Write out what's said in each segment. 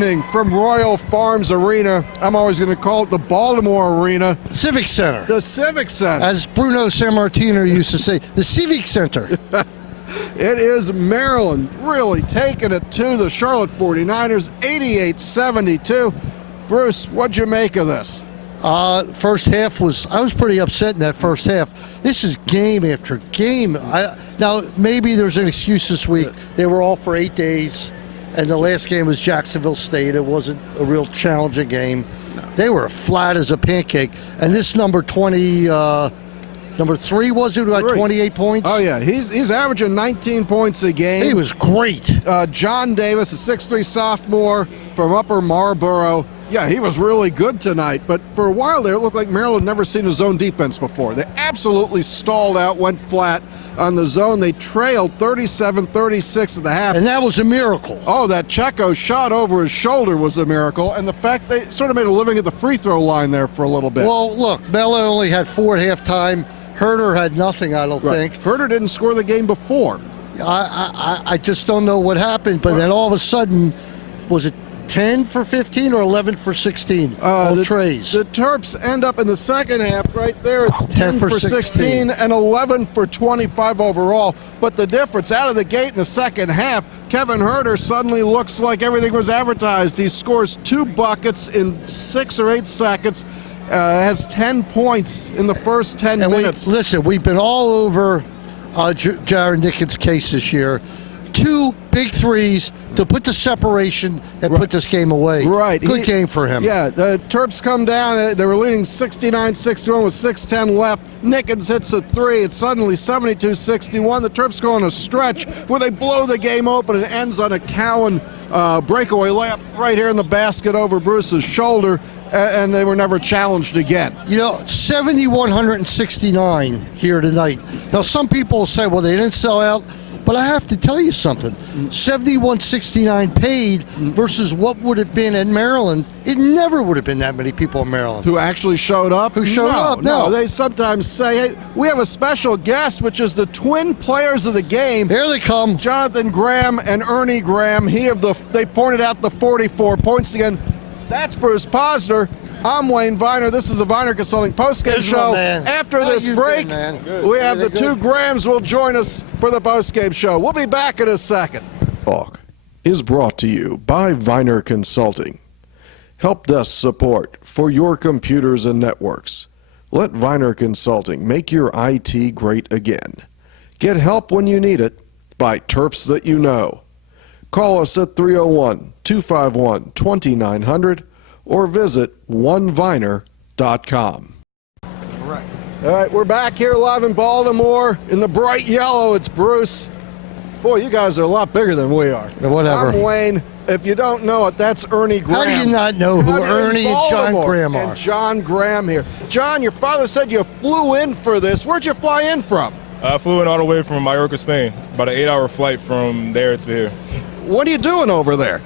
evening from Royal Farms Arena. I'm always going to call it the Baltimore Arena. Civic Center. The Civic Center. As Bruno Sammartino used to say, the Civic Center. It is Maryland really taking it to the Charlotte 49ers, 88-72. Bruce, what'd you make of this? First half I was pretty upset in that first half. This is game after game. Now, maybe there's an excuse this week. They were all for 8 days, and the last game was Jacksonville State. It wasn't a real challenging game. They were flat as a pancake. And this number 20, number 3, was it, like 28 points? Oh, yeah. He's averaging 19 points a game. He was great. John Davis, a 6'3 sophomore from Upper Marlboro. Yeah, he was really good tonight, but for a while there, it looked like Maryland never seen a zone defense before. They absolutely stalled out, went flat on the zone. They trailed 37-36 at the half. And that was a miracle. Oh, that Checo shot over his shoulder was a miracle, and the fact they sort of made a living at the free throw line there for a little bit. Well, look, Melo only had 4 at halftime. Herder had nothing, I don't think. Herder didn't score the game before. I just don't know what happened, but then all of a sudden, was it 10 for 15 or 11 for 16 on trays? The Terps end up in the second half right there. It's 10 for 16 and 11 for 25 overall. But the difference out of the gate in the second half, Kevin Herder suddenly looks like everything was advertised. He scores 2 buckets in 6 or 8 seconds, has 10 points in the first 10 minutes. Listen, we've been all over Jared Nickens' case this year. 2 big threes to put the separation and put this game away. Right. Good game for him. Yeah, the Terps come down. They were leading 69-61 with 6:10 left. Nickens hits a 3. It's suddenly 72-61. The Terps go on a stretch where they blow the game open and it ends on a Cowan breakaway layup right here in the basket over Bruce's shoulder, and they were never challenged again. You know, 7,169 here tonight. Now, some people will say, well, they didn't sell out. But I have to tell you something. 71-69 paid versus what would have been in Maryland. It never would have been that many people in Maryland. Who actually showed up? Who showed up? No. They sometimes say, hey, we have a special guest, which is the twin players of the game. Here they come. Jonathan Graham and Ernie Graham. They pointed out the 44 points again. That's Bruce Posner. I'm Wayne Viner. This is the Viner Consulting Postgame Show. After this break, we have the 2 Grahams will join us for the Postgame Show. We'll be back in a second. Talk is brought to you by Viner Consulting. Help desk support for your computers and networks. Let Viner Consulting make your IT great again. Get help when you need it by Terps that you know. Call us at 301-251-2900 or visit oneviner.com. All right, we're back here live in Baltimore in the bright yellow. It's Bruce. Boy, you guys are a lot bigger than we are. Whatever. I'm Wayne. If you don't know it, that's Ernie Graham. How do you not know who Ernie and John Graham are? And John Graham here. John, your father said you flew in for this. Where'd you fly in from? I flew in all the way from Mallorca, Spain. About an 8-hour flight from there to here. What are you doing over there?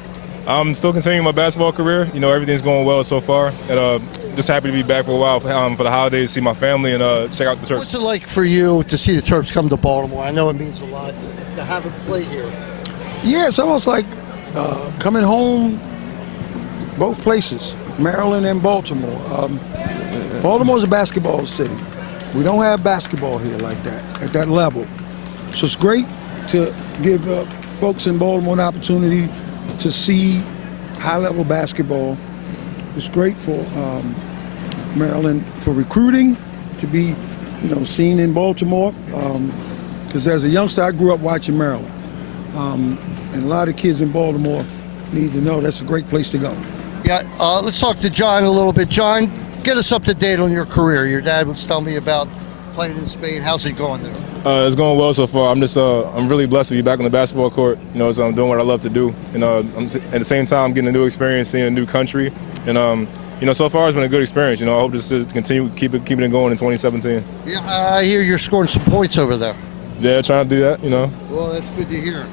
I'm still continuing my basketball career. You know, everything's going well so far. And just happy to be back for a while for the holidays, see my family, and check out the Terps. What's it like for you to see the Terps come to Baltimore? I know it means a lot to have them play here. Yeah, it's almost like coming home both places, Maryland and Baltimore. Baltimore's a basketball city. We don't have basketball here like that, at that level. So it's great to give folks in Baltimore an opportunity to see high-level basketball. It's great for Maryland for recruiting, to be, seen in Baltimore. Because as a youngster, I grew up watching Maryland. And a lot of kids in Baltimore need to know that's a great place to go. Yeah, let's talk to John a little bit. John, get us up to date on your career. Your dad was telling me about playing in Spain. How's it going there? It's going well so far. I'm really blessed to be back on the basketball court. So I'm doing what I love to do. I'm at the same time getting a new experience, seeing a new country, and so far it's been a good experience. I hope just to continue keeping it going in 2017. Yeah, I hear you're scoring some points over there. Yeah, trying to do that. Well, that's good to hear.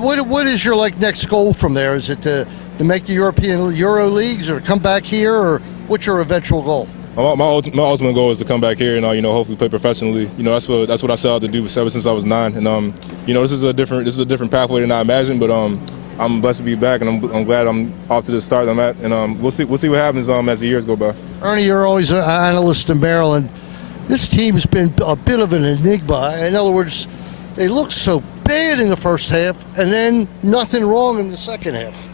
What is your next goal from there? Is it to make the Euro leagues, or to come back here, or what's your eventual goal? My ultimate goal is to come back here and hopefully play professionally. That's what I set out to do ever since I was 9. And this is a different pathway than I imagined, but I'm blessed to be back, and I'm glad I'm off to the start I'm at. And we'll see what happens as the years go by. Ernie, you're always an analyst in Maryland. This team's been a bit of an enigma. In other words, they look so bad in the first half, and then nothing wrong in the second half.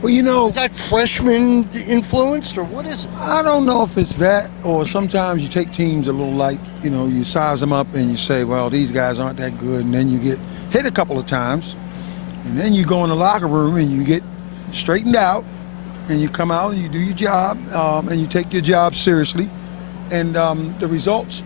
Well, you know, Is that freshman influenced, or what is it? I don't know if it's that, or sometimes you take teams a little light. You know, you size them up and you say, well, these guys aren't that good, and then you get hit a couple of times, and then you go in the locker room and you get straightened out, and you come out and you do your job, and you take your job seriously, and the results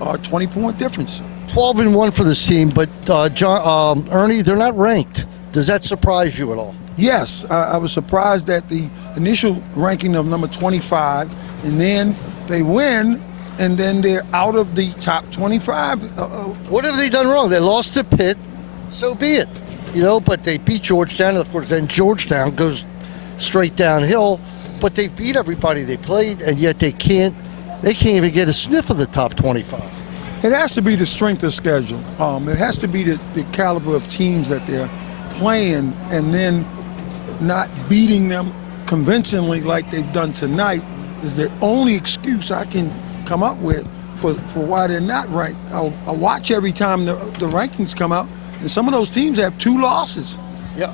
are a 20-point difference. 12-1 for this team, but Ernie, they're not ranked. Does that surprise you at all? Yes, I was surprised at the initial ranking of number 25, and then they win, and then they're out of the top 25. What have they done wrong? They lost to Pitt, so be it. You know, but they beat Georgetown. Of course, then Georgetown goes straight downhill. But they've beat everybody they played, and yet they can't even get a sniff of the top 25. It has to be the strength of schedule. It has to be the caliber of teams that they're playing, and then not beating them convincingly like they've done tonight is the only excuse I can come up with for why they're not ranked. I watch every time the rankings come out, and some of those teams have 2 losses. Yeah,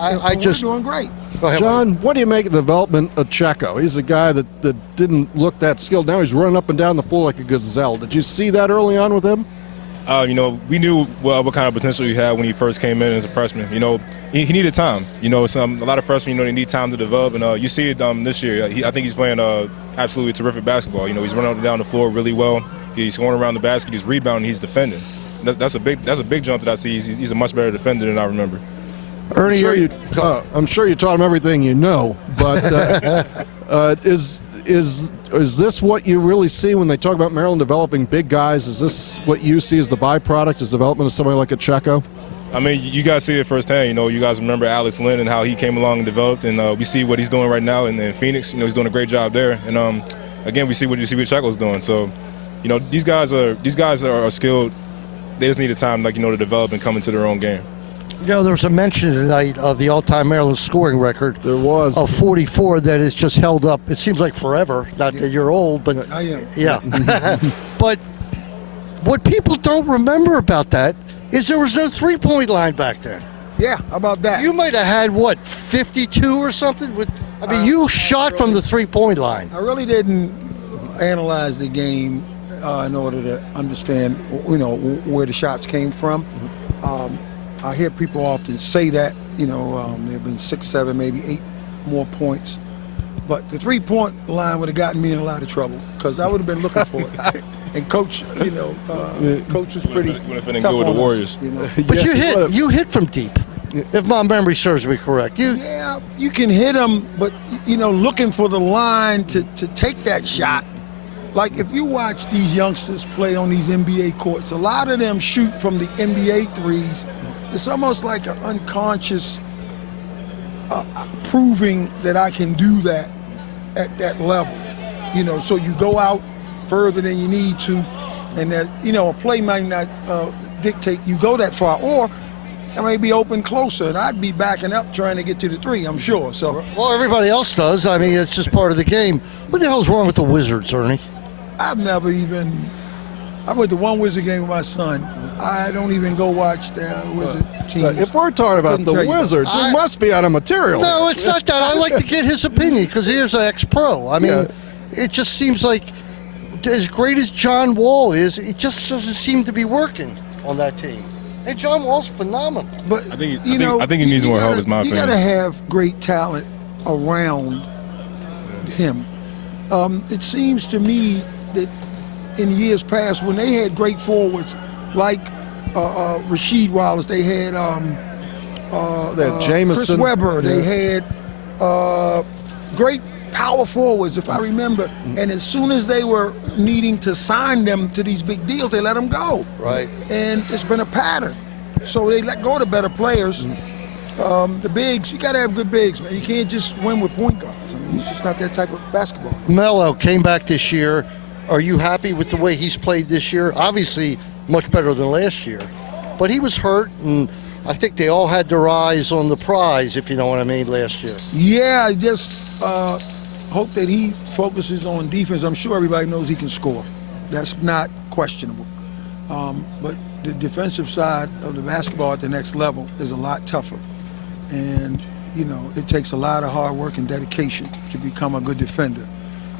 I just doing great. John, what do you make of the development of Checo? He's a guy that didn't look that skilled. Now he's running up and down the floor like a gazelle. Did you see that early on with him? You know, we knew what kind of potential he had when he first came in as a freshman. You know, he needed time. You know, a lot of freshmen, you know, they need time to develop, and you see it this year. I think he's playing absolutely terrific basketball. You know, he's running up and down the floor really well. He's scoring around the basket. He's rebounding. He's defending. That's a big jump that I see. He's a much better defender than I remember. Ernie, I'm sure you taught him everything you know, but is this what you really see when they talk about Maryland developing big guys? Is this what you see as the byproduct, is development of somebody like a Checo? I mean, you guys see it firsthand. You know, you guys remember Alex Lynn and how he came along and developed, and we see what he's doing right now in Phoenix. You know, he's doing a great job there. And again, we see what Checo's doing. So, you know, these guys are skilled. They just need the time, to develop and come into their own game. You know, there was a mention tonight of the all-time Maryland scoring record. There was. Of 44 that is just held up. It seems like forever. Not that you're old, but I am. Yeah. But what people don't remember about that is there was no three-point line back then. Yeah, how about that? You might have had, 52 or something? You shot from the three-point line. I really didn't analyze the game in order to understand, where the shots came from. I hear people often say that, there have been 6, 7, maybe 8 more points. But the three-point line would have gotten me in a lot of trouble because I would have been looking for it. And Coach, Coach was pretty tough good with the Warriors. But you hit from deep, if my memory serves me correct. Yeah, you can hit them, but, looking for the line to take that shot. Like, if you watch these youngsters play on these NBA courts, a lot of them shoot from the NBA threes. It's almost like an unconscious proving that I can do that at that level. So you go out further than you need to, and that, a play might not dictate you go that far, or I may be open closer, and I'd be backing up trying to get to the three, I'm sure. So, well, everybody else does. I mean, it's just part of the game. What the hell's wrong with the Wizards, Ernie? I went to one Wizard game with my son. I don't even go watch the Wizard teams. If we're talking about the Wizards, we must be out of material. No, it's not that. I like to get his opinion because he is an ex-pro. I mean, It just seems like as great as John Wall is, it just doesn't seem to be working on that team. And John Wall's phenomenal. But I think he needs more help, is my opinion. You got to have great talent around him. It seems to me that in years past, when they had great forwards like Rasheed Wallace, they had Jameson, Chris Webber, they had great power forwards, if I remember. And as soon as they were needing to sign them to these big deals, they let them go. Right. And it's been a pattern. So they let go of the better players. The bigs, you got to have good bigs, man. You can't just win with point guards. I mean, it's just not that type of basketball. Melo came back this year. Are you happy with the way he's played this year? Obviously, much better than last year. But he was hurt, and I think they all had their eyes on the prize, if you know what I mean, last year. Yeah, I just hope that he focuses on defense. I'm sure everybody knows he can score. That's not questionable. But the defensive side of the basketball at the next level is a lot tougher. And, you know, it takes a lot of hard work and dedication to become a good defender.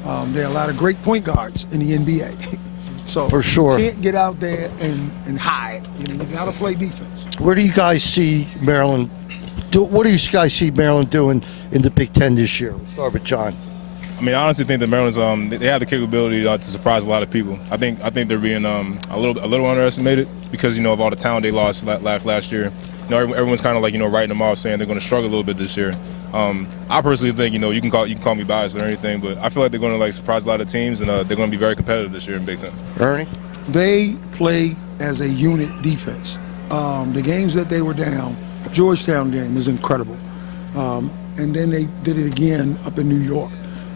There are a lot of great point guards in the NBA. So for sure, you can't get out there and hide. You know, you got to play defense. Where do you guys see Maryland? What do you guys see Maryland doing in the Big Ten this year? We'll start with John. I mean, I honestly think that Maryland's they have the capability to surprise a lot of people. I think they're being a little underestimated because, you know, of all the talent they lost last year. You know, everyone's kind of like, you know, writing them off, saying they're going to struggle a little bit this year. I personally think, you know, you can call me biased or anything, but I feel like they're going to like surprise a lot of teams, and they're going to be very competitive this year in Big Ten. Ernie, they play as a unit defense. The games that they were down, Georgetown game is incredible, and then they did it again up in New York.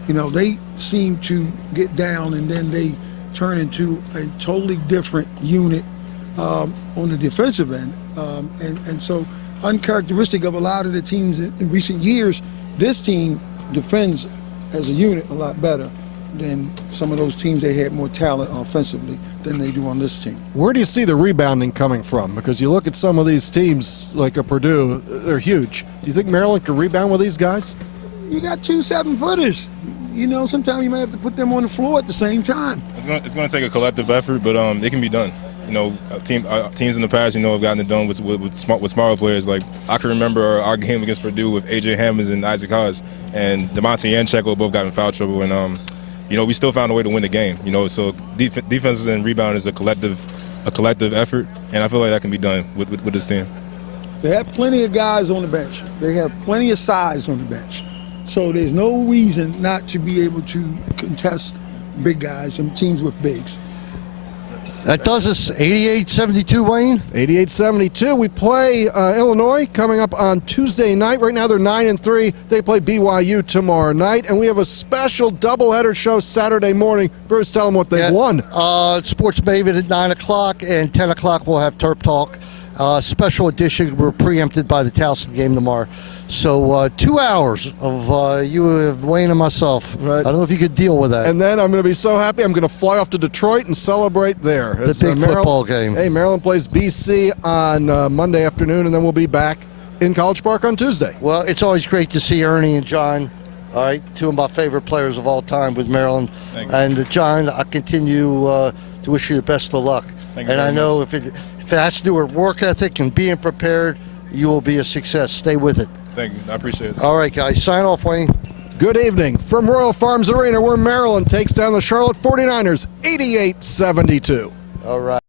You know, they seem to get down and then they turn into a totally different unit on the defensive end. And so uncharacteristic of a lot of the teams in recent years, this team defends as a unit a lot better than some of those teams. They had more talent offensively than they do on this team. Where do you see the rebounding coming from? Because you look at some of these teams like a Purdue, they're huge. Do you think Maryland can rebound with these guys? You got 2 7-footers. You know, sometimes you might have to put them on the floor at the same time. It's going to take a collective effort, but it can be done. You know, teams in the past, you know, have gotten it done with smaller players. Like, I can remember our game against Purdue with A.J. Hammons and Isaac Haas, and DeMonte Yancheko both got in foul trouble, and you know, we still found a way to win the game. You know, so defense and rebound is a collective effort, and I feel like that can be done with this team. They have plenty of guys on the bench. They have plenty of size on the bench. So there's no reason not to be able to contest big guys and teams with bigs. That does us 88-72, Wayne. 88-72. We play Illinois coming up on Tuesday night. Right now they're 9-3. They play BYU tomorrow night, and we have a special doubleheader show Saturday morning. Bruce, tell them what they've won. Sports Maven at 9 o'clock, and 10 o'clock we'll have TerpTalk. Special edition. We're preempted by the Towson game tomorrow. So 2 hours of you, Wayne, and myself. Right. I don't know if you could deal with that. And then I'm going to be so happy. I'm going to fly off to Detroit and celebrate there. The big football game. Hey, Maryland plays BC on Monday afternoon, and then we'll be back in College Park on Tuesday. Well, it's always great to see Ernie and John. All right, 2 of my favorite players of all time with Maryland. Thank you. And John, I continue to wish you the best of luck. Thank you and I very know much. if it has to do with work ethic and being prepared, you will be a success. Stay with it. Thank you. I appreciate it. All right, guys. Sign off, Wayne. Good evening from Royal Farms Arena, where Maryland takes down the Charlotte 49ers 88-72. All right.